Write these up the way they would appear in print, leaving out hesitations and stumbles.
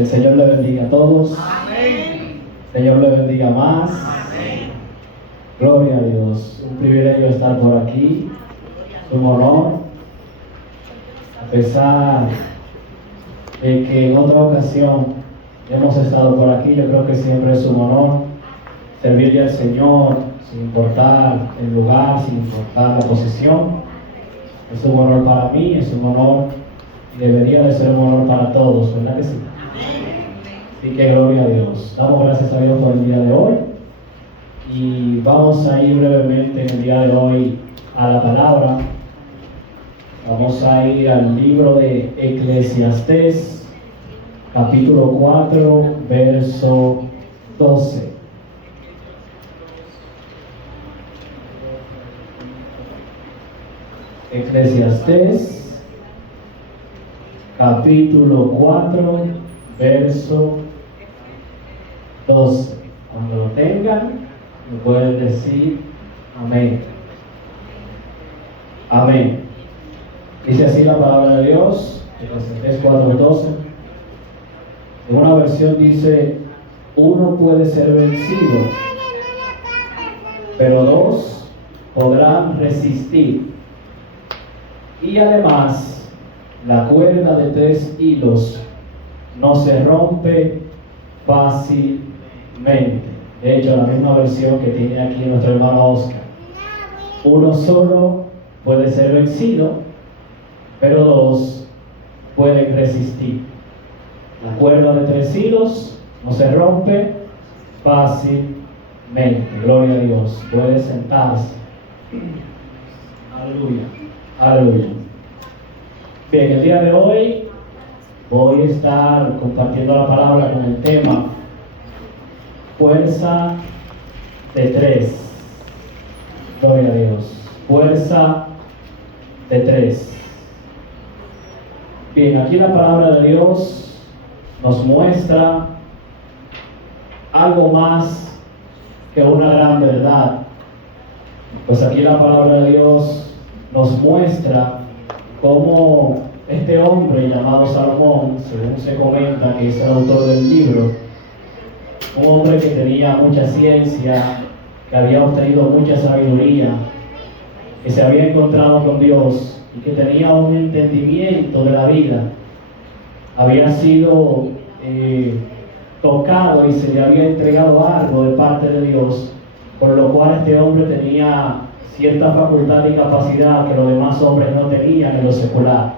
El Señor le bendiga a todos. Amén. Señor le bendiga más. Amén. Gloria a Dios. Un privilegio estar por aquí. Es un honor. A pesar de que en otra ocasión hemos estado por aquí, yo creo que siempre es un honor servirle al Señor sin importar el lugar, sin importar la posición. Es un honor para mí, es un honor y debería de ser un honor para todos, ¿verdad que sí? Así que gloria a Dios. Damos gracias a Dios por el día de hoy y vamos a ir brevemente en el día de hoy a la palabra. Vamos a ir al libro de Eclesiastés, capítulo 4, verso 12. Eclesiastés, capítulo 4, verso 12. Cuando lo tengan, me pueden decir amén. Amén. Dice así la palabra de Dios, Eclesiastés 4:12. En una versión dice: uno puede ser vencido, pero dos podrán resistir. Y además, la cuerda de 3 hilos no se rompe fácilmente. De hecho, la misma versión que tiene aquí nuestro hermano Oscar. Uno solo puede ser vencido, pero dos pueden resistir. La cuerda de 3 hilos no se rompe fácilmente. Gloria a Dios. Puede sentarse. Aleluya. Aleluya. Bien, el día de hoy voy a estar compartiendo la palabra con el tema fuerza de 3. Gloria a Dios. Fuerza de 3. Bien, aquí la palabra de Dios nos muestra algo más que una gran verdad. Pues aquí la palabra de Dios nos muestra cómo este hombre llamado Salomón, según se comenta que es el autor del libro, un hombre que tenía mucha ciencia, que había obtenido mucha sabiduría, que se había encontrado con Dios y que tenía un entendimiento de la vida, había sido tocado y se le había entregado algo de parte de Dios, por lo cual este hombre tenía cierta facultad y capacidad que los demás hombres no tenían en lo secular.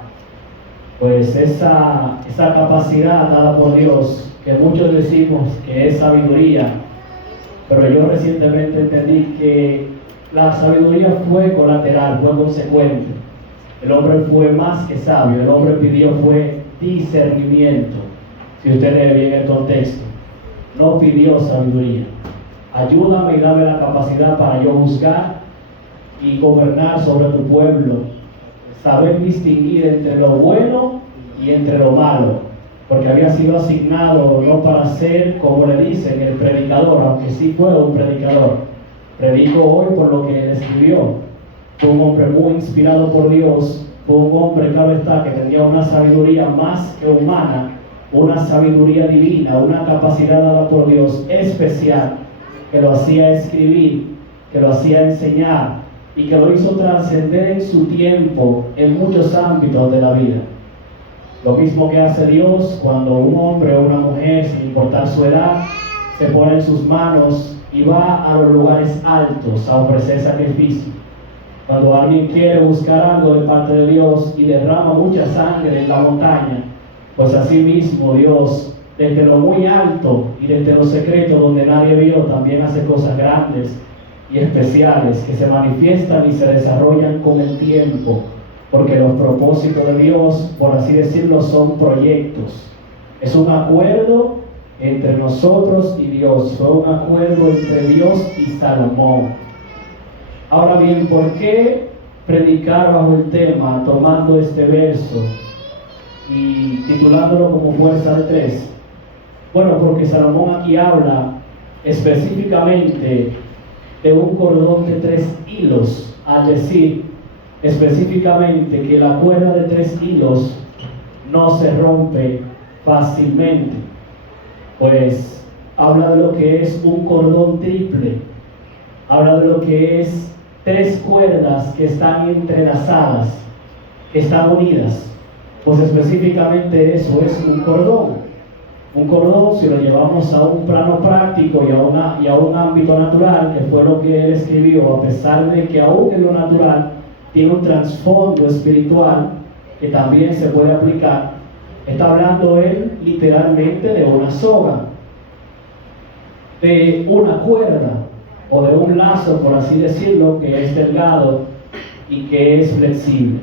Pues esa capacidad dada por Dios, que muchos decimos que es sabiduría, pero yo recientemente entendí que la sabiduría fue colateral, fue consecuente. El hombre fue más que sabio, el hombre pidió fue discernimiento. Si usted lee bien el contexto, no pidió sabiduría. Ayúdame y dame la capacidad para yo juzgar y gobernar sobre tu pueblo, saber distinguir entre lo bueno y entre lo malo, porque había sido asignado no para ser, como le dicen, el predicador, aunque sí fue un predicador. Predico hoy por lo que él escribió. Fue un hombre muy inspirado por Dios, fue un hombre, claro está, que tenía una sabiduría más que humana, una sabiduría divina, una capacidad dada por Dios especial, que lo hacía escribir, que lo hacía enseñar, y que lo hizo trascender en su tiempo en muchos ámbitos de la vida. Lo mismo que hace Dios cuando un hombre o una mujer, sin importar su edad, se pone en sus manos y va a los lugares altos a ofrecer sacrificio. Cuando alguien quiere buscar algo de parte de Dios y derrama mucha sangre en la montaña, pues así mismo Dios, desde lo muy alto y desde lo secreto donde nadie vio, también hace cosas grandes y especiales que se manifiestan y se desarrollan con el tiempo, porque los propósitos de Dios, por así decirlo, son proyectos. Es un acuerdo entre nosotros y Dios, fue un acuerdo entre Dios y Salomón. Ahora bien, ¿por qué predicar bajo el tema, tomando este verso y titulándolo como fuerza de 3? Bueno, porque Salomón aquí habla específicamente de un cordón de 3 hilos, al decir específicamente que la cuerda de 3 hilos no se rompe fácilmente. pues habla de lo que es un cordón triple, habla de lo que es 3 cuerdas que están entrelazadas, que están unidas. Pues específicamente eso es un cordón. Un cordón, si lo llevamos a un plano práctico y a un ámbito natural, que fue lo que él escribió, a pesar de que aún en lo natural tiene un trasfondo espiritual que también se puede aplicar, está hablando él literalmente de una soga, de una cuerda o de un lazo, por así decirlo, que es delgado y que es flexible.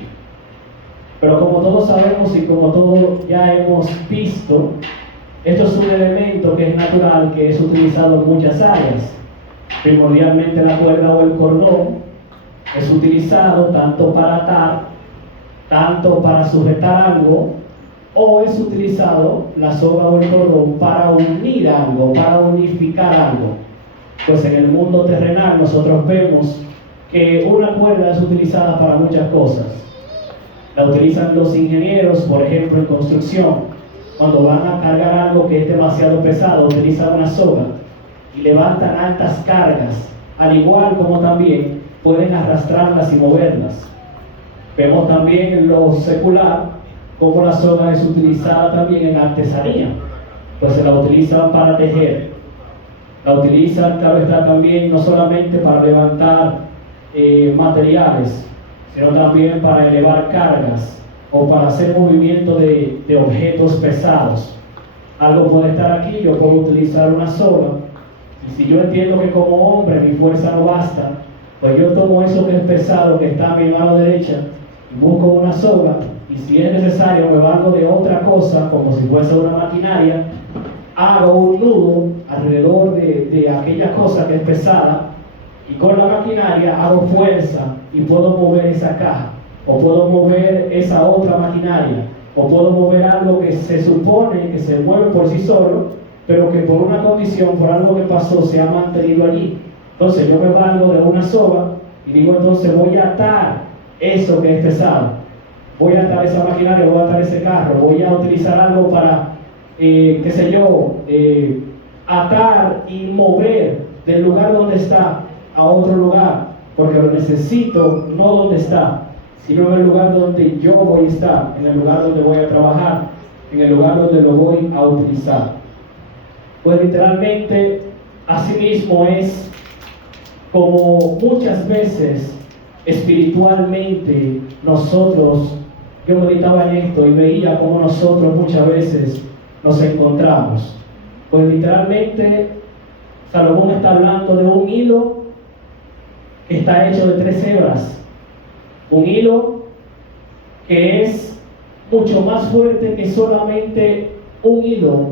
Pero como todos sabemos y como todos ya hemos visto, esto es un elemento que es natural, que es utilizado en muchas áreas. Primordialmente la cuerda o el cordón es utilizado tanto para atar, tanto para sujetar algo, o es utilizado la soga o el cordón para unir algo, para unificar algo. Pues en el mundo terrenal nosotros vemos que una cuerda es utilizada para muchas cosas. La utilizan los ingenieros, por ejemplo, en construcción. Cuando van a cargar algo que es demasiado pesado, utilizan una soga y levantan altas cargas, al igual como también pueden arrastrarlas y moverlas. Vemos también en lo secular cómo la soga es utilizada también en artesanía, pues se la utilizan para tejer, la utilizan, claro está, también no solamente para levantar materiales, sino también para elevar cargas o para hacer movimiento de objetos pesados. Algo puede estar aquí, yo puedo utilizar una soga, y si yo entiendo que como hombre mi fuerza no basta, pues yo tomo eso que es pesado, que está en mi mano derecha, y busco una soga, y si es necesario me valgo de otra cosa, como si fuese una maquinaria, hago un nudo alrededor de aquella cosa que es pesada, y con la maquinaria hago fuerza y puedo mover esa caja, o puedo mover esa otra maquinaria, o puedo mover algo que se supone que se mueve por sí solo, pero que por una condición, por algo que pasó, se ha mantenido allí. Entonces yo me valgo de una soga y digo, entonces voy a atar eso que es pesado, voy a atar esa maquinaria, voy a atar ese carro, voy a utilizar algo para, qué sé yo, atar y mover del lugar donde está a otro lugar, porque lo necesito no donde está, sino en el lugar donde yo voy a estar, en el lugar donde voy a trabajar, en el lugar donde lo voy a utilizar. Pues literalmente, asimismo es como muchas veces espiritualmente nosotros, yo meditaba en esto y veía cómo nosotros muchas veces nos encontramos. Pues literalmente Salomón está hablando de un hilo que está hecho de 3 hebras. Un hilo que es mucho más fuerte que solamente un hilo,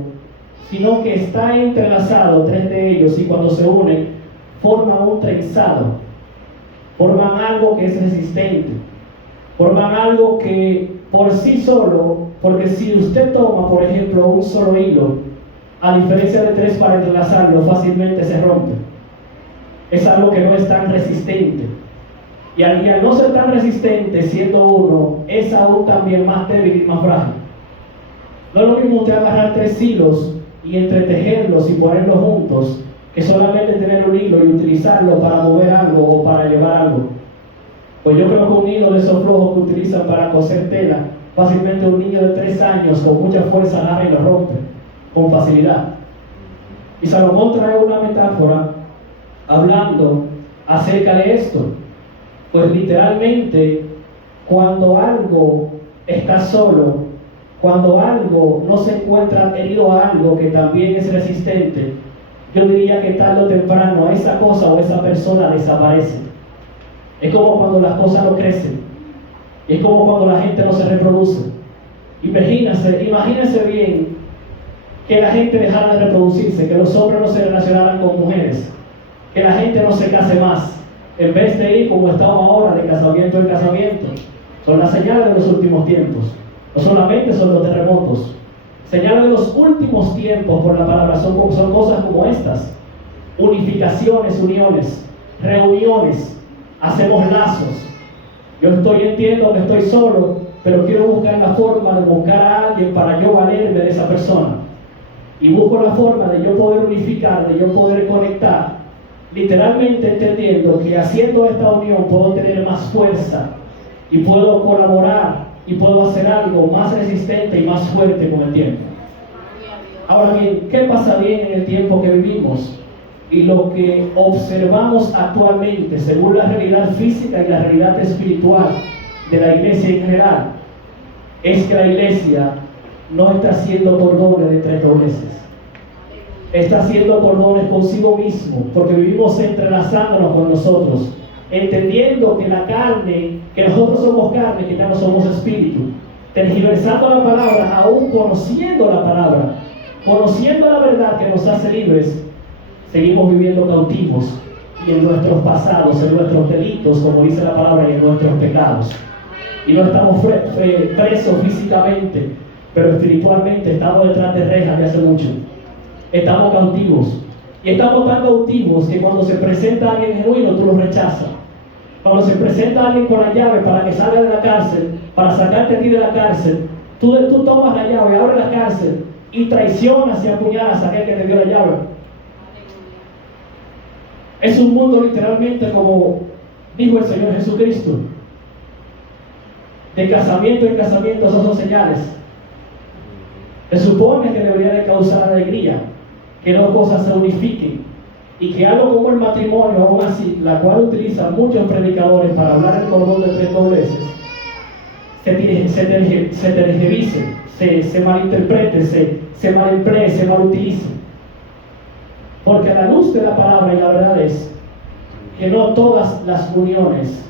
sino que está entrelazado 3 de ellos, y cuando se unen forman un trenzado, forman algo que es resistente, forman algo que por sí solo, porque si usted toma por ejemplo un solo hilo, a diferencia de 3 para entrelazarlo, fácilmente se rompe. Es algo que no es tan resistente. Y al no ser tan resistente, siendo uno, es aún también más débil y más frágil. No es lo mismo usted agarrar 3 hilos y entretejerlos y ponerlos juntos, que solamente tener un hilo y utilizarlo para mover algo o para llevar algo. Pues yo creo que un hilo de esos flojos que utilizan para coser tela, fácilmente un niño de 3 años con mucha fuerza agarra y lo rompe con facilidad. Y Salomón trae una metáfora hablando acerca de esto. Pues literalmente, cuando algo está solo, cuando algo no se encuentra herido a algo que también es resistente, yo diría que tarde o temprano esa cosa o esa persona desaparece. Es como cuando las cosas no crecen, es como cuando la gente no se reproduce. Imagínense bien que la gente dejara de reproducirse, que los hombres no se relacionaran con mujeres, que la gente no se case más, en vez de ir como estamos ahora de casamiento en casamiento. Son las señales de los últimos tiempos. No solamente son los terremotos. Señales de los últimos tiempos, por la palabra, son cosas como estas: unificaciones, uniones, reuniones, hacemos lazos. Yo entiendo que estoy solo, pero quiero buscar la forma de buscar a alguien para yo valerme de esa persona. y busco la forma de yo poder unificar, de yo poder conectar, literalmente entendiendo que haciendo esta unión puedo tener más fuerza y puedo colaborar y puedo hacer algo más resistente y más fuerte con el tiempo. Ahora bien, ¿qué pasa bien en el tiempo que vivimos? Y lo que observamos actualmente, según la realidad física y la realidad espiritual de la iglesia en general, es que la iglesia no está haciendo cordones de 3 dobleces. Está haciendo cordones consigo mismo, porque vivimos entrelazándonos con nosotros, entendiendo que la carne, que nosotros somos carne, que ya no somos espíritu, tergiversando la palabra, aún conociendo la palabra, conociendo la verdad que nos hace libres, seguimos viviendo cautivos y en nuestros pasados, en nuestros delitos, como dice la palabra, y en nuestros pecados. Y no estamos presos físicamente, pero espiritualmente estamos detrás de rejas de hace mucho. Estamos cautivos. Y estamos tan cautivos que cuando se presenta alguien genuino, tú lo rechazas. Cuando se presenta alguien con la llave para que salga de la cárcel, para sacarte a ti de la cárcel, tú tomas la llave, abres la cárcel y traicionas y apuñalas a aquel que te dio la llave. Es un mundo literalmente, como dijo el Señor Jesucristo, de casamiento en casamiento. Esas son señales. Se supone que debería de causar alegría, que dos cosas se unifiquen, y que algo como el matrimonio, aún así, la cual utilizan muchos predicadores para hablar el cordón de 3 dobleces, se tergiverse, se malinterprete, se malemplee, se malutilice. Porque a la luz de la palabra y la verdad es que no todas las uniones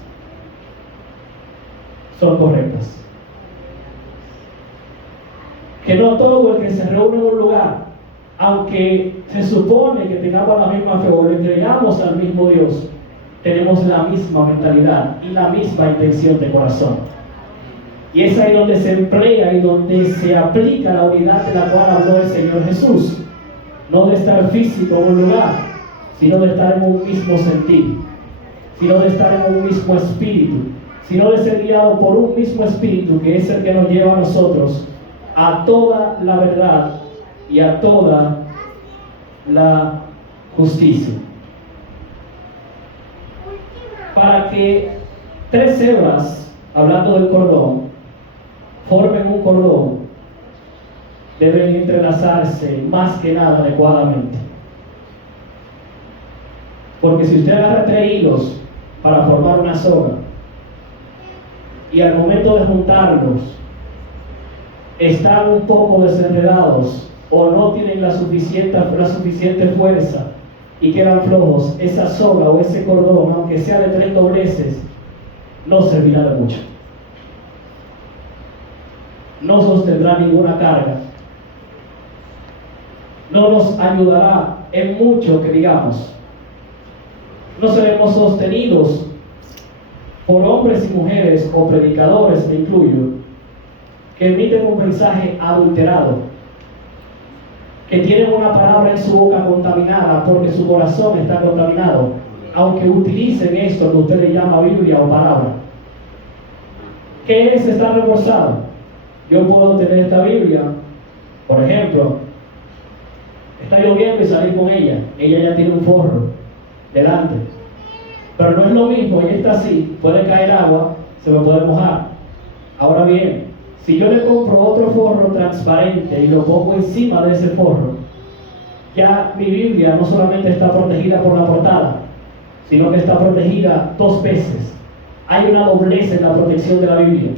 son correctas. Que no todo el que se reúne en un lugar, aunque se supone que tengamos la misma fe o le entregamos al mismo Dios, tenemos la misma mentalidad y la misma intención de corazón. Y es ahí donde se emplea y donde se aplica la unidad de la cual habló el Señor Jesús. No de estar físico en un lugar, sino de estar en un mismo sentir, sino de estar en un mismo espíritu, sino de ser guiado por un mismo espíritu, que es el que nos lleva a nosotros a toda la verdad y a toda la justicia. Para que 3 hebras, hablando del cordón, formen un cordón, deben entrelazarse más que nada adecuadamente. Porque si usted agarra 3 hilos para formar una soga y al momento de juntarlos están un poco desenredados o no tienen la suficiente fuerza y quedan flojos, esa soga o ese cordón, aunque sea de 3 dobleces, no servirá de mucho. No sostendrá ninguna carga. No nos ayudará en mucho que digamos. No seremos sostenidos por hombres y mujeres o predicadores, me incluyo, que emiten un mensaje adulterado, que tienen una palabra en su boca contaminada porque su corazón está contaminado, aunque utilicen esto que usted le llama Biblia o palabra. ¿Qué es estar reforzado? Yo puedo tener esta Biblia, por ejemplo, está lloviendo y salir con ella ya tiene un forro delante, pero no es lo mismo, ella está así, puede caer agua, se lo puede mojar. Ahora bien, si yo le compro otro forro transparente y lo pongo encima de ese forro, ya mi Biblia no solamente está protegida por la portada, sino que está protegida 2 veces. Hay una doblez en la protección de la Biblia,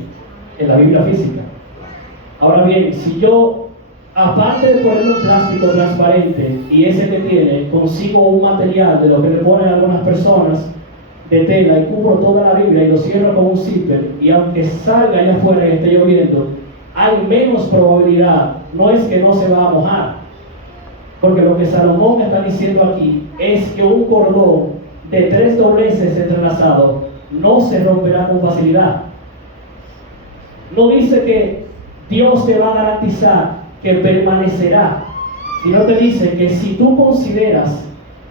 en la Biblia física. Ahora bien, si yo, aparte de ponerle un plástico transparente y ese que tiene, consigo un material de lo que le ponen algunas personas de tela y cubro toda la Biblia y lo cierro con un zipper, y aunque salga allá afuera y esté lloviendo, hay menos probabilidad, no es que no se va a mojar, porque lo que Salomón está diciendo aquí es que un cordón de 3 dobleces entrelazados no se romperá con facilidad. No dice que Dios te va a garantizar que permanecerá, sino te dice que si tú consideras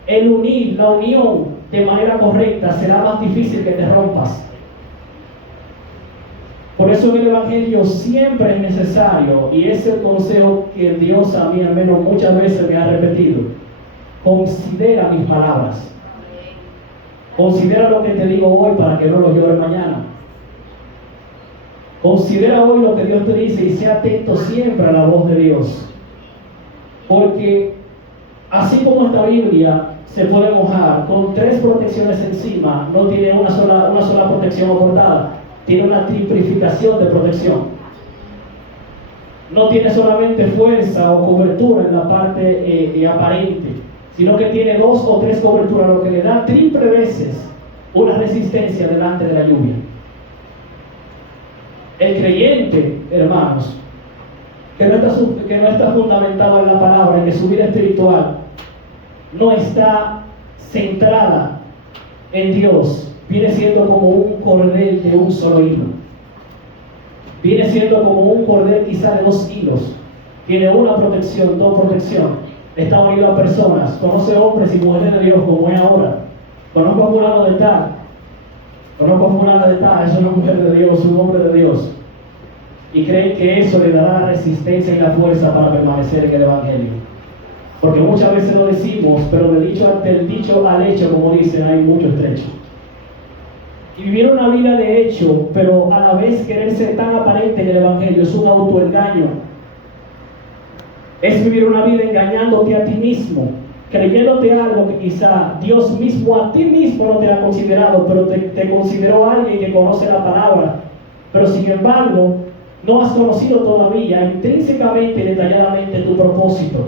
el unir, la unión de manera correcta, será más difícil que te rompas. Por eso en el Evangelio siempre es necesario, y es el consejo que Dios a mí al menos muchas veces me ha repetido: considera mis palabras. Considera lo que te digo hoy para que no lo llores mañana. Considera hoy lo que Dios te dice y sea atento siempre a la voz de Dios. Porque así como esta Biblia se puede mojar con 3 protecciones encima, no tiene una sola protección aportada, tiene una triplificación de protección. No tiene solamente fuerza o cobertura en la parte aparente, sino que tiene 2 o 3 coberturas, lo que le da triple veces una resistencia delante de la lluvia. El creyente, hermanos, que no está fundamentado en la palabra, en que su vida espiritual no está centrada en Dios, viene siendo como un cordel de un solo hilo. Viene siendo como un cordel quizá de 2 hilos. Tiene una protección, 2 protección. Está unido a personas. Conoce hombres y mujeres de Dios como es ahora. Conozco a fulano de tal. Conozco a fulana de tal. Es una mujer de Dios, un hombre de Dios. Y creen que eso le dará la resistencia y la fuerza para permanecer en el Evangelio. Porque muchas veces lo decimos, pero del dicho al hecho, como dicen, hay mucho estrecho. Y vivir una vida de hecho, pero a la vez querer ser tan aparente en el Evangelio, es un autoengaño. Es vivir una vida engañándote a ti mismo, creyéndote algo que quizá Dios mismo a ti mismo no te ha considerado, pero te consideró alguien que conoce la palabra. Pero sin embargo, no has conocido todavía intrínsecamente y detalladamente tu propósito.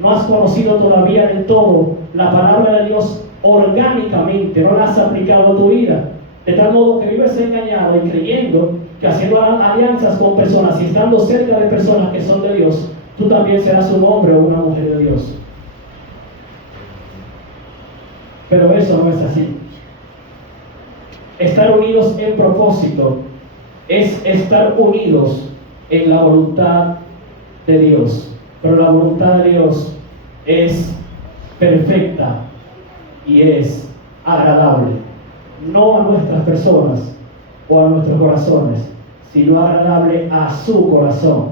No has conocido todavía del todo la palabra de Dios orgánicamente, no la has aplicado a tu vida. De tal modo que vives engañado y creyendo que haciendo alianzas con personas y estando cerca de personas que son de Dios, tú también serás un hombre o una mujer de Dios. Pero eso no es así. Estar unidos en propósito es estar unidos en la voluntad de Dios. Pero la voluntad de Dios es perfecta y es agradable. No a nuestras personas o a nuestros corazones, sino agradable a su corazón,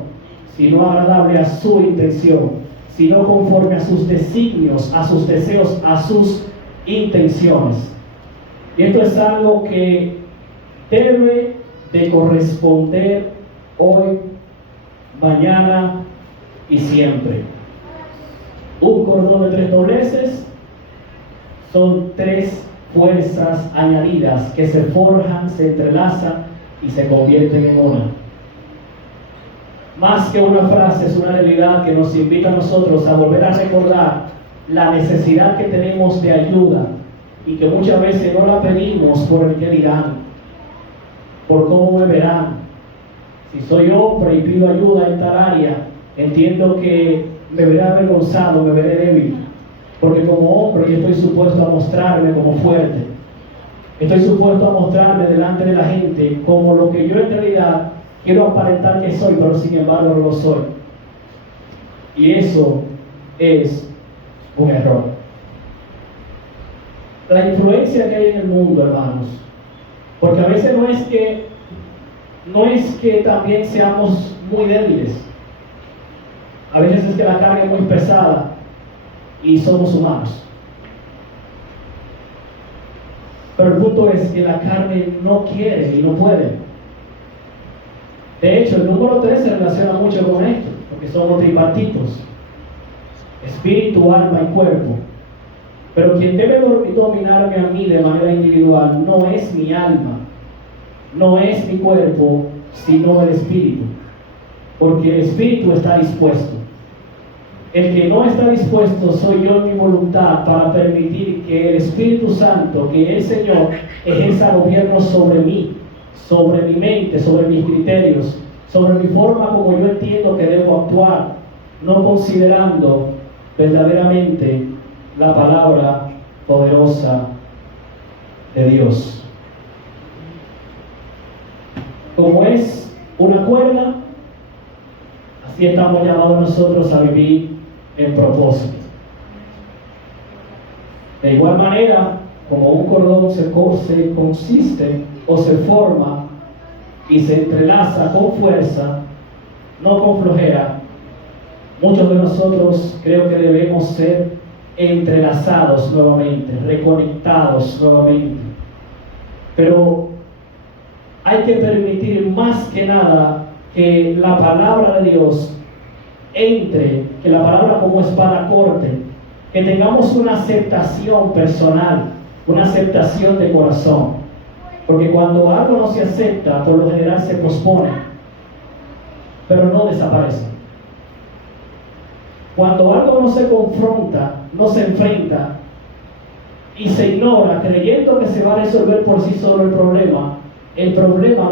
sino agradable a su intención, sino conforme a sus designios, a sus deseos, a sus intenciones. Y esto es algo que debe de corresponder hoy, mañana y siempre. Un cordón de 3 dobleces son 3 fuerzas añadidas que se forjan, se entrelazan y se convierten en una. Más que una frase, es una realidad que nos invita a nosotros a volver a recordar la necesidad que tenemos de ayuda y que muchas veces no la pedimos por el que dirán, por cómo me verán. Si soy hombre y pido ayuda en tal área, entiendo que me veré avergonzado, me veré débil. Porque como hombre yo estoy supuesto a mostrarme como fuerte. Estoy supuesto a mostrarme delante de la gente como lo que yo en realidad quiero aparentar que soy, pero sin embargo no lo soy. Y eso es un error. La influencia que hay en el mundo, hermanos, porque a veces no es que también seamos muy débiles. A veces es que la carga es muy pesada y somos humanos. Pero el punto es que la carne no quiere y no puede. De hecho, el número 3 se relaciona mucho con esto, porque somos tripartitos: espíritu, alma y cuerpo. Pero quien debe dominarme a mí de manera individual no es mi alma, no es mi cuerpo, sino el espíritu. Porque el espíritu está dispuesto. El que no está dispuesto soy yo en mi voluntad para permitir que el Espíritu Santo, que el Señor, ejerza gobierno sobre mí, sobre mi mente, sobre mis criterios, sobre mi forma como yo entiendo que debo actuar, no considerando verdaderamente la palabra poderosa de Dios. Como es una cuerda, así estamos llamados nosotros a vivir en propósito. De igual manera, como un cordón se consiste o se forma y se entrelaza con fuerza, no con flojera, muchos de nosotros creo que debemos ser entrelazados nuevamente, reconectados nuevamente. Pero hay que permitir más que nada que la palabra de Dios entre, que la palabra como espada corte, que tengamos una aceptación personal, una aceptación de corazón. Porque cuando algo no se acepta, por lo general se pospone, pero no desaparece. Cuando algo no se confronta, no se enfrenta y se ignora creyendo que se va a resolver por sí solo el problema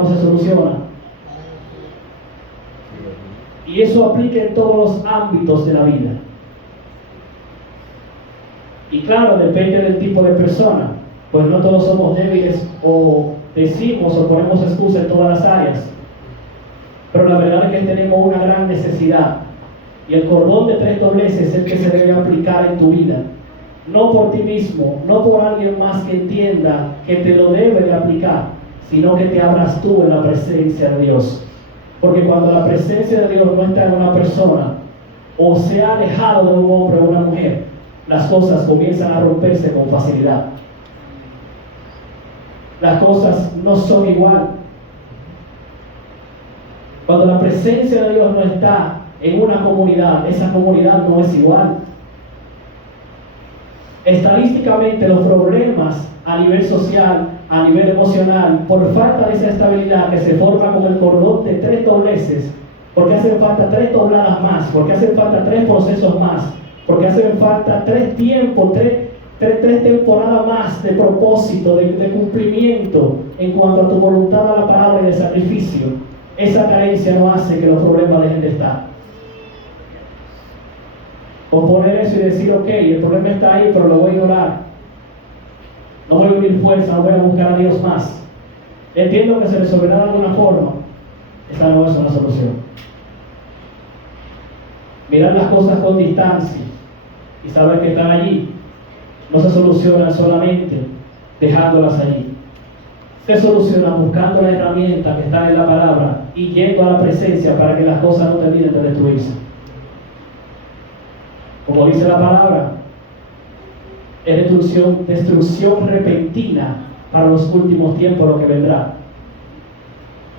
no se soluciona. Y eso aplica en todos los ámbitos de la vida. Y claro, depende del tipo de persona, pues no todos somos débiles o decimos o ponemos excusas en todas las áreas. Pero la verdad es que tenemos una gran necesidad. Y el cordón de 3 dobleces es el que se debe aplicar en tu vida. No por ti mismo, no por alguien más que entienda que te lo debe de aplicar, sino que te abras tú en la presencia de Dios. Porque cuando la presencia de Dios no está en una persona, o se ha alejado de un hombre o una mujer, las cosas comienzan a romperse con facilidad. Las cosas no son igual. Cuando la presencia de Dios no está en una comunidad, esa comunidad no es igual. Estadísticamente, los problemas a nivel social, a nivel emocional, por falta de esa estabilidad que se forma con el cordón de 3 dobleces, porque hacen falta 3 dobladas más, porque hacen falta 3 procesos más, porque hacen falta 3 tiempos, 3 temporadas más de propósito, de cumplimiento en cuanto a tu voluntad a la palabra y de sacrificio. Esa carencia no hace que los problemas dejen de estar. O poner eso y decir, ok, el problema está ahí, pero lo voy a ignorar. No voy a unir fuerza, no voy a buscar a Dios más. Entiendo que se resolverá de alguna forma. Esa no es una solución. Mirar las cosas con distancia y saber que están allí no se solucionan solamente dejándolas allí. Se solucionan buscando la herramienta que está en la palabra y yendo a la presencia para que las cosas no terminen de destruirse. Como dice la palabra, es destrucción repentina para los últimos tiempos lo que vendrá.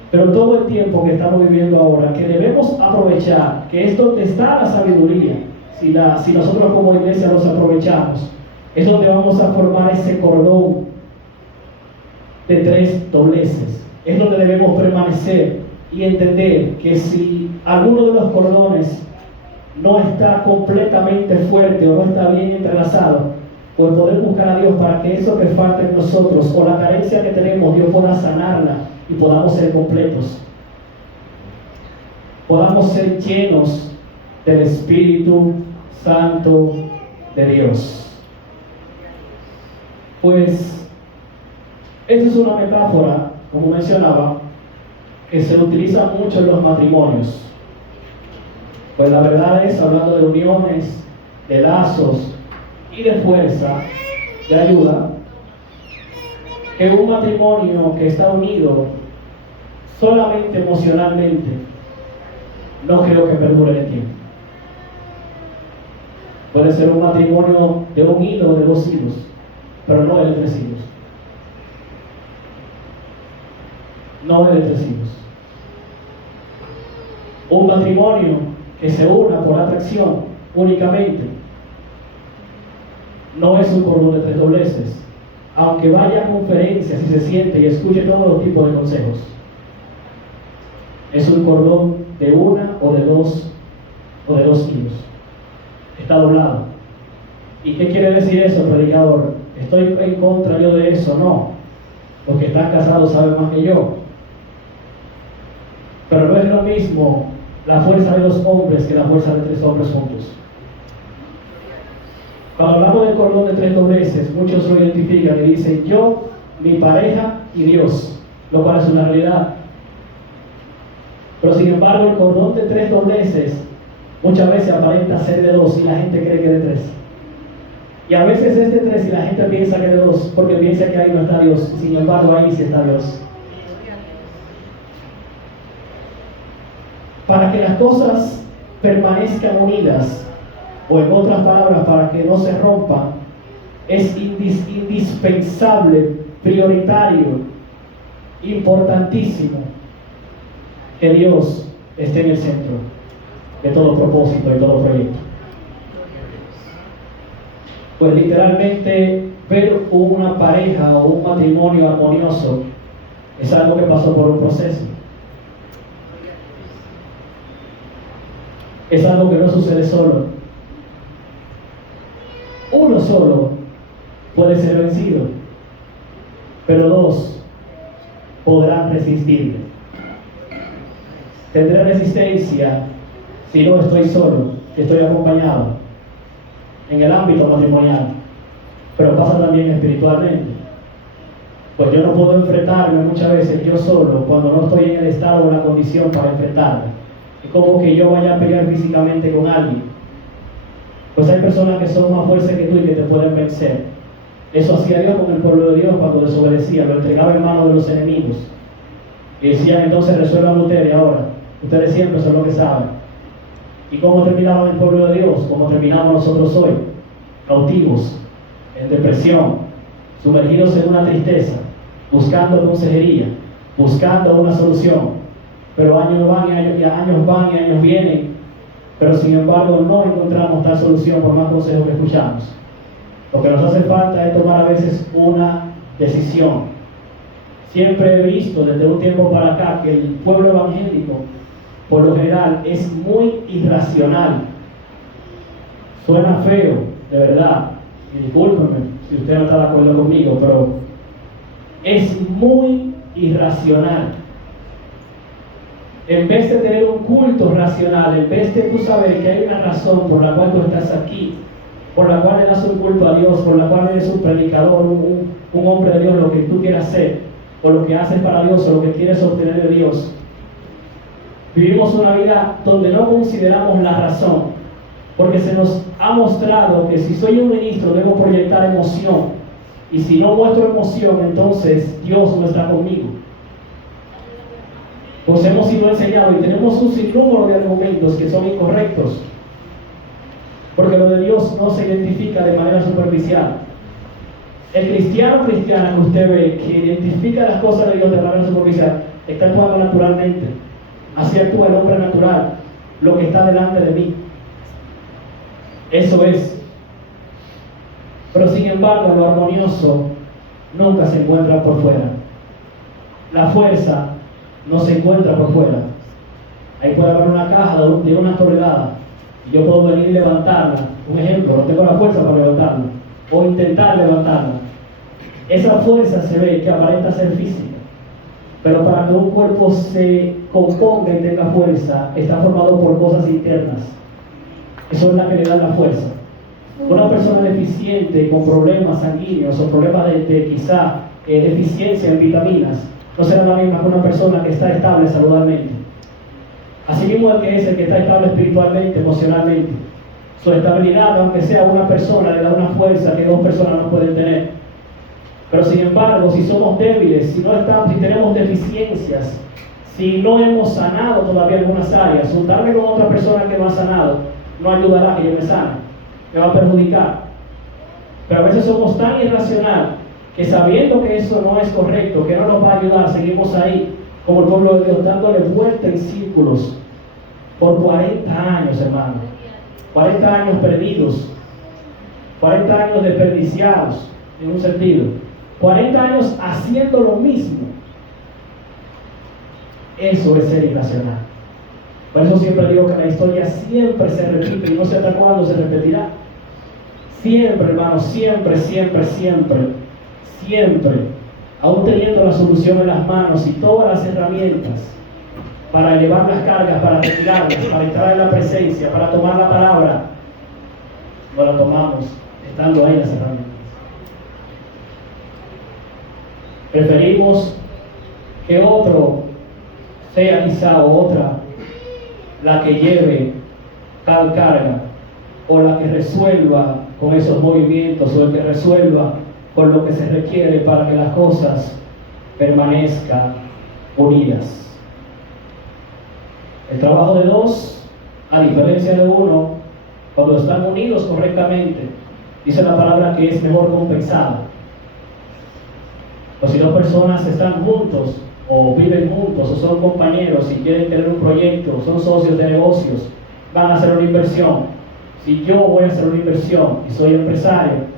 Pero todo el tiempo que estamos viviendo ahora, que debemos aprovechar, que es donde está la sabiduría, si nosotros como iglesia los aprovechamos, es donde vamos a formar ese cordón de 3 dobleces. Es donde debemos permanecer y entender que si alguno de los cordones no está completamente fuerte o no está bien entrelazado, pues poder buscar a Dios para que eso que falta en nosotros o la carencia que tenemos, Dios pueda sanarla y podamos ser completos. Podamos ser llenos del Espíritu Santo de Dios. Pues, esta es una metáfora, como mencionaba, que se utiliza mucho en los matrimonios. Pues la verdad es, hablando de uniones, de lazos y de fuerza, de ayuda, que un matrimonio que está unido solamente emocionalmente, no creo que perdure en el tiempo. Puede ser un matrimonio de un hilo o de 2 hilos, pero no de 3 hilos. No de 3 hilos. Un matrimonio que se una por atracción únicamente no es un cordón de 3 dobleces, aunque vaya a conferencias y se siente y escuche todos los tipos de consejos. Es un cordón de 1 o de 2 hilos. Está doblado. ¿Y qué quiere decir eso, predicador? ¿Estoy en contra yo de eso? No. Los que están casados saben más que yo. Pero no es lo mismo la fuerza de 2 hombres que la fuerza de 3 hombres juntos. Cuando hablamos del cordón de 3 dobleces, muchos lo identifican y dicen yo, mi pareja y Dios, lo cual es una realidad. Pero sin embargo, el cordón de 3 dobleces muchas veces aparenta ser de 2 y la gente cree que es de 3. Y a veces es de 3 y la gente piensa que es de 2 porque piensa que ahí no está Dios. Sin embargo, ahí sí está Dios. Para que las cosas permanezcan unidas, o en otras palabras, para que no se rompan, es indispensable, prioritario, importantísimo, que Dios esté en el centro de todo propósito, de todo proyecto. Pues literalmente ver una pareja o un matrimonio armonioso es algo que pasó por un proceso. Es algo que no sucede solo. Uno solo puede ser vencido, pero dos podrán resistirle. Tendré resistencia si no estoy solo, si estoy acompañado en el ámbito matrimonial, pero pasa también espiritualmente. Pues yo no puedo enfrentarme muchas veces yo solo cuando no estoy en el estado o en la condición para enfrentarme. Es como que yo vaya a pelear físicamente con alguien. Pues hay personas que son más fuertes que tú y que te pueden vencer. Eso hacía Dios con el pueblo de Dios cuando desobedecía, lo entregaba en manos de los enemigos. Y decían entonces: resuelvan ustedes ahora. Ustedes siempre son los que saben. ¿Y cómo terminaba el pueblo de Dios? Como terminamos nosotros hoy, cautivos, en depresión, sumergidos en una tristeza, buscando consejería, buscando una solución. Pero años van y años vienen, pero sin embargo no encontramos tal solución por más consejos que escuchamos. Lo que nos hace falta es tomar a veces una decisión. Siempre he visto desde un tiempo para acá que el pueblo evangélico, por lo general, es muy irracional. Suena feo, de verdad, y discúlpenme si usted no está de acuerdo conmigo, pero es muy irracional. En vez de tener un culto racional, en vez de tú saber que hay una razón por la cual tú estás aquí, por la cual le das un culto a Dios, por la cual eres un predicador, un hombre de Dios, lo que tú quieras ser, o lo que haces para Dios, o lo que quieres obtener de Dios, vivimos una vida donde no consideramos la razón, porque se nos ha mostrado que si soy un ministro debo proyectar emoción, y si no muestro emoción, entonces Dios no está conmigo. Nos hemos sido enseñados y tenemos un sinnúmero de argumentos que son incorrectos, porque lo de Dios no se identifica de manera superficial. El cristiano o cristiana que usted ve que identifica las cosas de Dios de manera superficial está actuando naturalmente. Así actúa el hombre natural, lo que está delante de mí. Eso es. Pero sin embargo, lo armonioso nunca se encuentra por fuera. La fuerza no se encuentra por fuera. Ahí puede haber una caja de una tonelada y yo puedo venir y levantarla. Un ejemplo, no tengo la fuerza para levantarla, o intentar levantarla. Esa fuerza se ve que aparenta ser física, pero para que un cuerpo se componga y tenga fuerza, está formado por cosas internas. Eso es la que le da la fuerza. Una persona deficiente con problemas sanguíneos o problemas de quizá deficiencia en vitaminas no será la misma que una persona que está estable saludablemente. Así mismo el que es el que está estable espiritualmente, emocionalmente. Su estabilidad, aunque sea una persona, le da una fuerza que dos personas no pueden tener. Pero sin embargo, si somos débiles, si tenemos deficiencias, si no hemos sanado todavía algunas áreas, juntarme con otra persona que no ha sanado no ayudará a que yo me sane, me va a perjudicar. Pero a veces somos tan irracional que sabiendo que eso no es correcto, que no nos va a ayudar, seguimos ahí como el pueblo de Dios dándole vuelta en círculos por 40 años, hermano. 40 años perdidos, 40 años desperdiciados en un sentido, 40 años haciendo lo mismo. Eso es ser irracional. Por eso siempre digo que la historia siempre se repite y no sé hasta cuándo se repetirá. Siempre, hermano, siempre, siempre, siempre, siempre, aún teniendo la solución en las manos y todas las herramientas para elevar las cargas, para retirarlas, para entrar en la presencia, para tomar la palabra, no la tomamos estando ahí las herramientas. Preferimos que otro sea quizá o otra la que lleve tal carga, o la que resuelva con esos movimientos, o el que resuelva con lo que se requiere para que las cosas permanezcan unidas. El trabajo de dos, a diferencia de uno, cuando están unidos correctamente, dice la palabra que es mejor compensado. O si dos personas están juntos, o viven juntos, o son compañeros y quieren tener un proyecto, son socios de negocios, van a hacer una inversión. Si yo voy a hacer una inversión y soy empresario,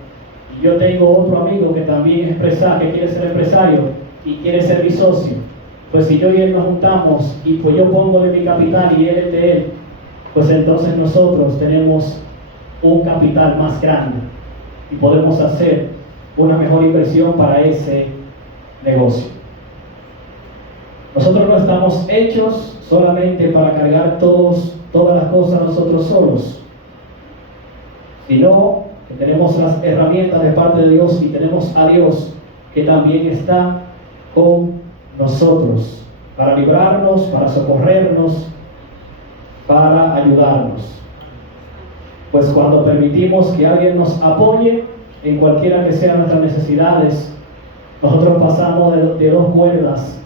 y yo tengo otro amigo que también es empresario, que quiere ser empresario y quiere ser mi socio, pues si yo y él nos juntamos y pues yo pongo de mi capital y él es de él, pues entonces nosotros tenemos un capital más grande y podemos hacer una mejor inversión para ese negocio. Nosotros no estamos hechos solamente para cargar todas las cosas nosotros solos, sino que tenemos las herramientas de parte de Dios y tenemos a Dios que también está con nosotros para librarnos, para socorrernos, para ayudarnos. Pues cuando permitimos que alguien nos apoye en cualquiera que sean nuestras necesidades, nosotros pasamos de 2 cuerdas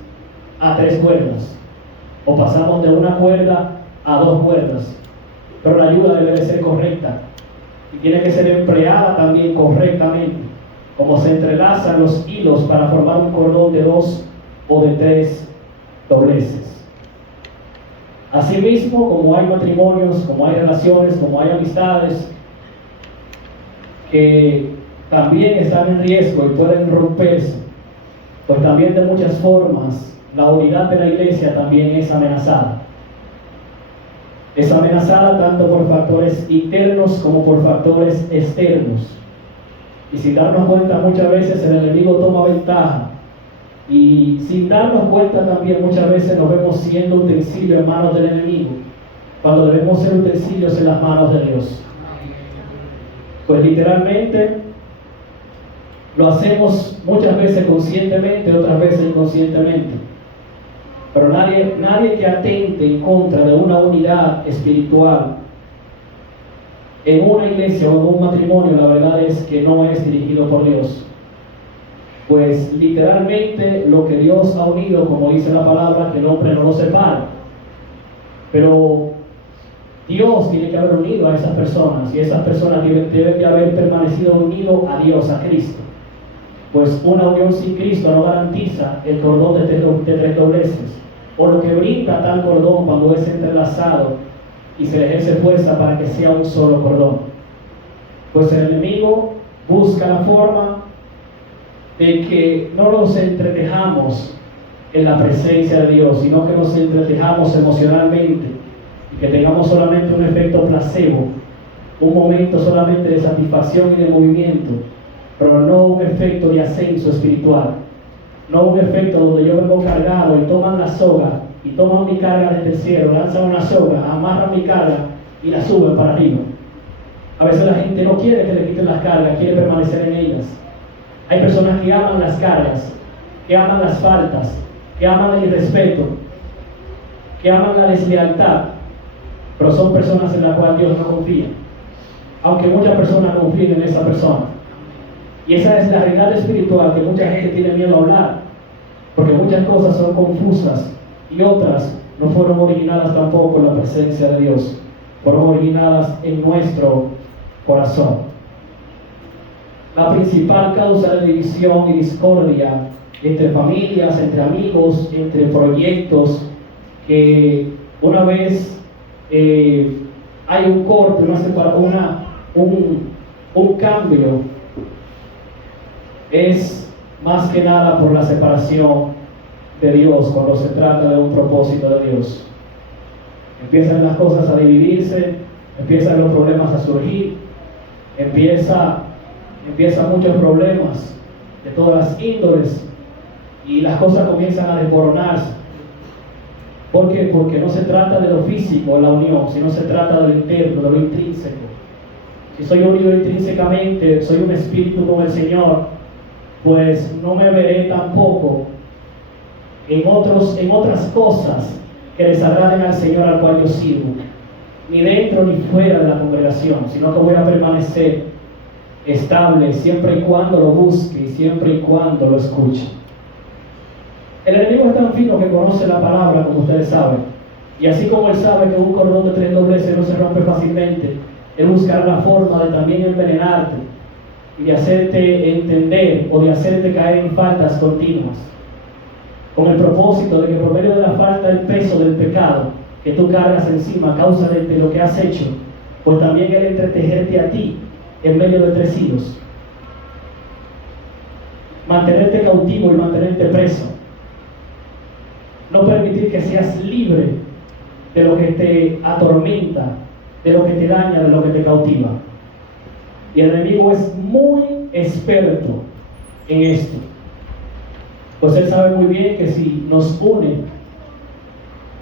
a 3 cuerdas, o pasamos de 1 cuerda a 2 cuerdas, pero la ayuda debe de ser correcta y tiene que ser empleada también correctamente, como se entrelazan los hilos para formar un cordón de 2 o de 3 dobleces. Asimismo, como hay matrimonios, como hay relaciones, como hay amistades que también están en riesgo y pueden romperse, pues también de muchas formas la unidad de la iglesia también es amenazada. Es amenazada tanto por factores internos como por factores externos. Y sin darnos cuenta, muchas veces el enemigo toma ventaja. Y sin darnos cuenta también muchas veces nos vemos siendo utensilios en manos del enemigo, cuando debemos ser utensilios en las manos de Dios. Pues literalmente lo hacemos muchas veces conscientemente, otras veces inconscientemente. Pero nadie que atente en contra de una unidad espiritual en una iglesia o en un matrimonio, la verdad es que no es dirigido por Dios. Pues literalmente lo que Dios ha unido, como dice la palabra, que el hombre no lo separa. Pero Dios tiene que haber unido a esas personas, y esas personas deben de haber permanecido unidos a Dios, a Cristo. Pues una unión sin Cristo no garantiza el cordón de 3 dobleces, o lo que brinda tal cordón cuando es entrelazado y se le ejerce fuerza para que sea un solo cordón. Pues el enemigo busca la forma de que no nos entretejamos en la presencia de Dios, sino que nos entretejamos emocionalmente y que tengamos solamente un efecto placebo, un momento solamente de satisfacción y de movimiento, pero no un efecto de ascenso espiritual, no un efecto donde yo vengo cargado y toman la soga y toman mi carga desde el cielo, lanzan una soga, amarran mi carga y la suben para arriba. A veces la gente no quiere que le quiten las cargas, quiere permanecer en ellas. Hay personas que aman las cargas, que aman las faltas, que aman el irrespeto, que aman la deslealtad, pero son personas en las cuales Dios no confía, aunque muchas personas confíen en esa persona. Y esa es la realidad espiritual que mucha gente tiene miedo a hablar, porque muchas cosas son confusas y otras no fueron originadas tampoco en la presencia de Dios, fueron originadas en nuestro corazón. La principal causa de división y discordia entre familias, entre amigos, entre proyectos, que una vez hay un corte, un cambio, es más que nada por la separación de Dios cuando se trata de un propósito de Dios. Empiezan las cosas a dividirse, empiezan los problemas a surgir, empiezan muchos problemas de todas las índoles y las cosas comienzan a desmoronarse. ¿Por qué? Porque no se trata de lo físico, la unión, sino se trata de lo interno, de lo intrínseco. Si soy unido intrínsecamente, soy un espíritu con el Señor, pues no me veré tampoco en otras cosas que desagraden al Señor al cual yo sirvo, ni dentro ni fuera de la congregación, sino que voy a permanecer estable siempre y cuando lo busque y siempre y cuando lo escuche. El enemigo es tan fino que conoce la palabra, como ustedes saben, Y así como Él sabe que un cordón de 3 dobleces no se rompe fácilmente, Él buscará la forma de también envenenarte y de hacerte entender o de hacerte caer en faltas continuas, con el propósito de que por medio de la falta el peso del pecado que tú cargas encima a causa de lo que has hecho, pues también Él entretejerte a ti en medio de 3 hilos, mantenerte cautivo y mantenerte preso, no permitir que seas libre de lo que te atormenta, de lo que te daña, de lo que te cautiva. Y el enemigo es muy experto en esto, pues él sabe muy bien que si nos une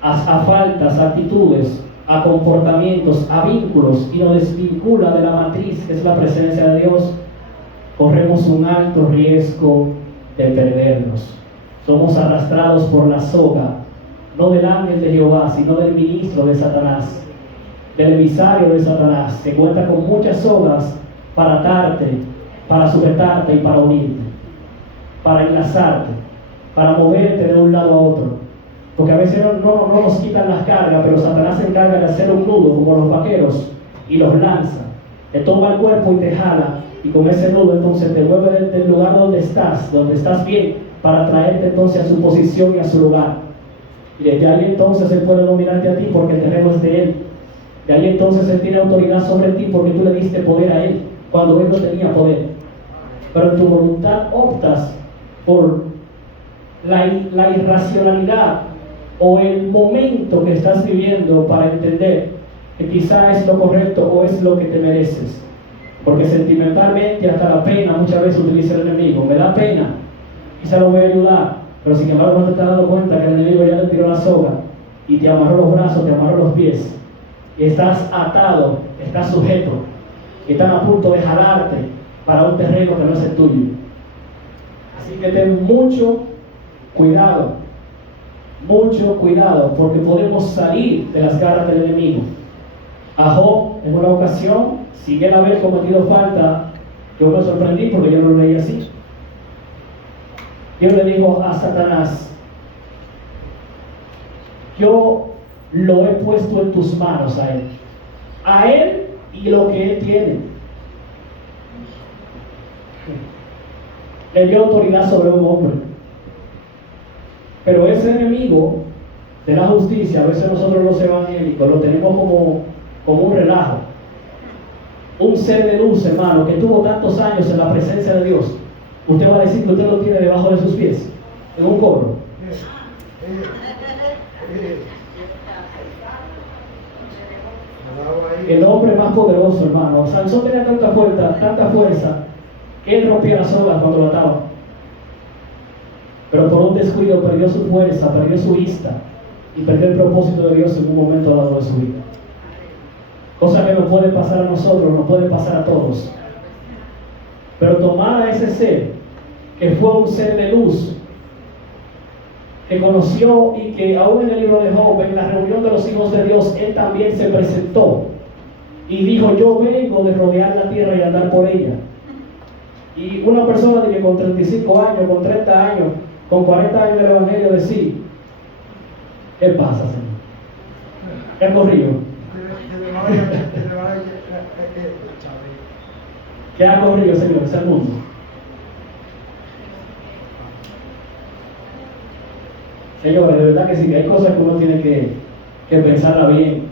a faltas, a actitudes, a comportamientos, a vínculos, y nos desvincula de la matriz que es la presencia de Dios, corremos un alto riesgo de perdernos. Somos arrastrados por la soga, no del ángel de Jehová, sino del ministro de Satanás, del emisario de Satanás, que cuenta con muchas sogas para atarte, para sujetarte y para unirte, para enlazarte, para moverte de un lado a otro. Porque a veces no nos quitan las cargas, pero Satanás se encarga de hacer un nudo como los vaqueros y los lanza. Te toma el cuerpo y te jala, y con ese nudo entonces te mueve del lugar donde estás bien, para traerte entonces a su posición y a su lugar. Y desde ahí entonces Él puede dominarte a ti porque el terreno es de Él. De ahí entonces Él tiene autoridad sobre ti porque tú le diste poder a Él cuando Él no tenía poder. Pero en tu voluntad optas por la irracionalidad o el momento que estás viviendo para entender que quizá es lo correcto o es lo que te mereces. Porque sentimentalmente hasta la pena muchas veces utiliza el enemigo. Me da pena, quizá lo voy a ayudar, pero sin embargo no te estás dando cuenta que el enemigo ya te tiró la soga y te amarró los brazos, te amarró los pies, y estás atado, estás sujeto, y están a punto de jalarte para un terreno que no es el tuyo. Así que ten mucho cuidado, porque podemos salir de las garras del enemigo. A Job, en una ocasión, sin él haber cometido falta, yo me sorprendí porque yo lo leí así. Dios le dijo a Satanás: yo lo he puesto en tus manos a él y lo que él tiene. Le dio autoridad sobre un hombre. Pero ese enemigo de la justicia, a veces nosotros los evangélicos lo tenemos como un relajo. Un ser de luz, hermano, que tuvo tantos años en la presencia de Dios, usted va a decir que usted lo tiene debajo de sus pies, en un coro. El hombre más poderoso, hermano. Sansón tenía tanta fuerza, que él rompía las olas cuando lo ataba. Pero por un descuido perdió su fuerza, perdió su vista y perdió el propósito de Dios en un momento dado de su vida. Cosa que nos puede pasar a nosotros, nos puede pasar a todos. Pero tomar a ese ser, que fue un ser de luz, que conoció y que aún en el libro de Job, en la reunión de los hijos de Dios, él también se presentó y dijo: yo vengo de rodear la tierra y andar por ella. Y una persona de que con 35 años, con 30 años, con 40 años del evangelio decir: ¿qué pasa, Señor? ¿Qué corrió? ¿Qué ha corrido, Señor? Es el mundo. Señores, de verdad que sí, que hay cosas que uno tiene que pensarla bien.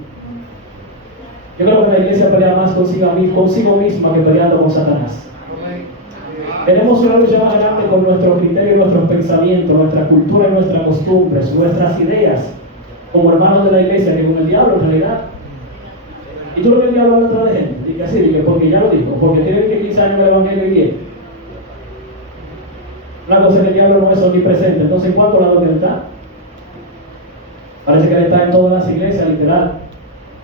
Yo creo que la iglesia pelea más consigo misma que peleando con Satanás. Tenemos una lucha más grande con nuestros criterios, nuestros pensamientos, nuestra cultura y nuestras costumbres, nuestras ideas, como hermanos de la iglesia, que con el diablo en realidad. Y tú lo que el diablo habla otra de gente, y que así, porque ya lo dijo, porque tiene que 15 años el evangelio y 10. Una cosa es que el diablo no es omnipresente, entonces ¿en cuántos lados que está? Parece que él está en todas las iglesias, literal.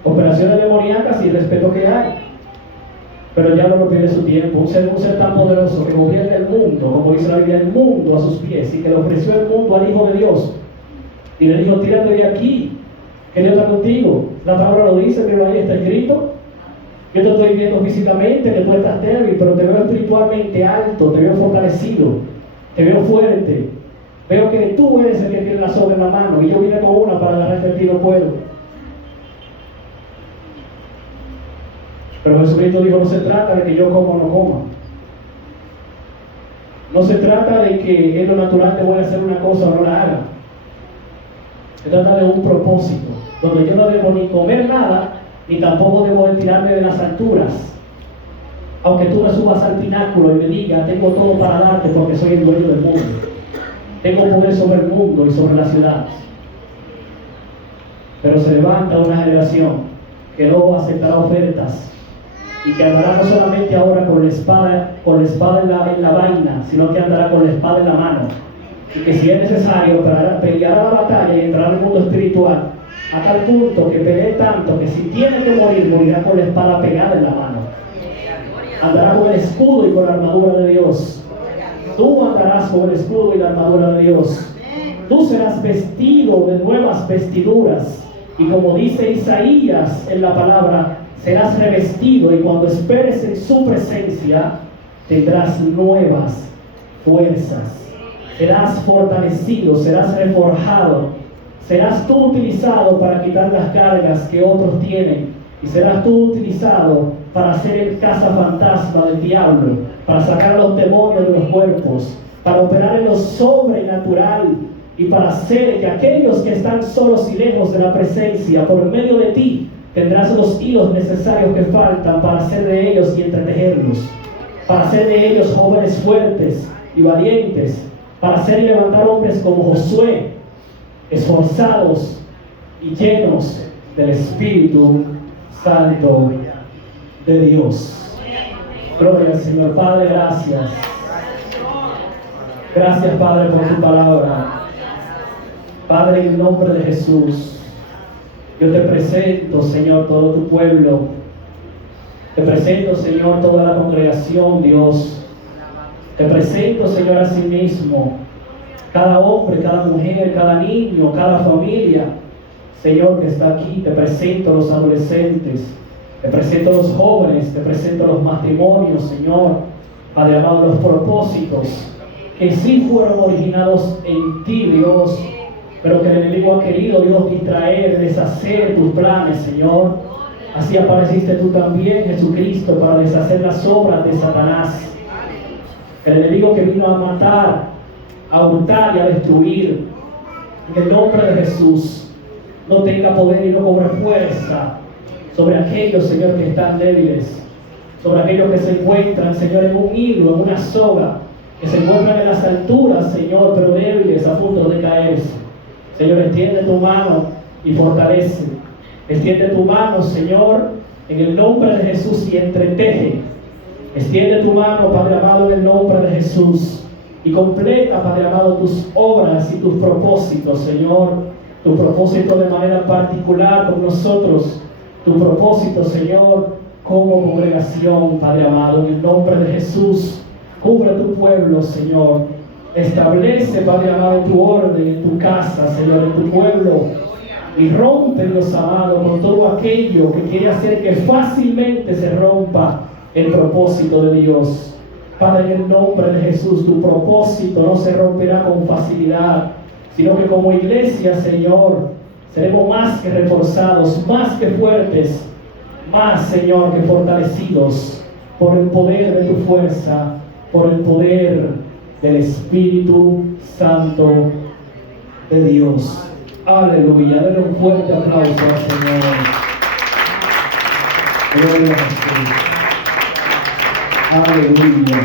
Operaciones demoníacas y el respeto que hay. Pero el diablo no pierde su tiempo. Un ser tan poderoso que gobierna el mundo, como dice la Biblia, el mundo a sus pies, y que le ofreció el mundo al Hijo de Dios. Y le dijo: tírate de aquí, que Dios está contigo. La palabra lo dice, pero ahí está escrito. Yo te estoy viendo físicamente, que tú estás débil, pero te veo espiritualmente alto, te veo fortalecido, te veo fuerte. Veo que tú eres el que tiene la soga en la mano y yo vine con una para agarrarte a ti, no puedo. Pero Jesucristo dijo, no se trata de que yo coma o no coma. No se trata de que en lo natural te voy a hacer una cosa o no la haga. Se trata de un propósito, donde yo no debo ni comer nada, ni tampoco debo tirarme de las alturas. Aunque tú me subas al pináculo y me digas, tengo todo para darte porque soy el dueño del mundo. Tengo poder sobre el mundo y sobre la ciudad. Pero se levanta una generación que no aceptará ofertas y que andará no solamente ahora con la espada en la vaina, sino que andará con la espada en la mano. Y que si es necesario, peleará la batalla y entrará al mundo espiritual, a tal punto que pelee tanto que si tiene que morir, morirá con la espada pegada en la mano. Andará con el escudo y con la armadura de Dios. Tú andarás con el escudo y la armadura de Dios. Tú serás vestido de nuevas vestiduras. Y como dice Isaías en la palabra, serás revestido y cuando esperes en su presencia, tendrás nuevas fuerzas. Serás fortalecido, serás reforjado. Serás tú utilizado para quitar las cargas que otros tienen. Y serás tú utilizado para ser el cazafantasma del diablo, para sacar a los demonios de los cuerpos, para operar en lo sobrenatural y para hacer que aquellos que están solos y lejos de la presencia, por medio de ti, tendrás los hilos necesarios que faltan para hacer de ellos y entretejerlos, para hacer de ellos jóvenes fuertes y valientes, para hacer y levantar hombres como Josué, esforzados y llenos del Espíritu Santo de Dios. Gloria al Señor. Padre, gracias. Gracias, Padre, por tu palabra. Padre, en el nombre de Jesús, yo te presento, Señor, todo tu pueblo. Te presento, Señor, toda la congregación, Dios. Te presento, Señor, a sí mismo, cada hombre, cada mujer, cada niño, cada familia, Señor, que está aquí. Te presento a los adolescentes, te presento a los jóvenes, te presento a los matrimonios, Señor, Padre amado, los propósitos que sí fueron originados en ti, Dios, pero que el enemigo ha querido, Dios, distraer, deshacer tus planes, Señor. Así apareciste tú también, Jesucristo, para deshacer las obras de Satanás. El enemigo que vino a matar, a hurtar y a destruir, en el nombre de Jesús, no tenga poder y no cobre fuerza sobre aquellos, Señor, que están débiles, sobre aquellos que se encuentran, Señor, en un hilo, en una soga, que se encuentran en las alturas, Señor, pero débiles, a punto de caerse. Señor, extiende tu mano y fortalece. Extiende tu mano, Señor, en el nombre de Jesús y entreteje. Extiende tu mano, Padre amado, en el nombre de Jesús y completa, Padre amado, tus obras y tus propósitos, Señor. Tu propósito de manera particular con nosotros. Tu propósito, Señor, como congregación, Padre amado, en el nombre de Jesús. Cubre tu pueblo, Señor. Establece, Padre amado, tu orden en tu casa, Señor, en tu pueblo. Y rompe, Dios amado, con todo aquello que quiere hacer que fácilmente se rompa el propósito de Dios. Padre, en el nombre de Jesús, tu propósito no se romperá con facilidad, sino que como iglesia, Señor, seremos más que reforzados, más que fuertes, más, Señor, que fortalecidos por el poder de tu fuerza, por el poder del Espíritu Santo de Dios. Aleluya. Denle un fuerte aplauso al Señor. Gloria a Jesús. Aleluya.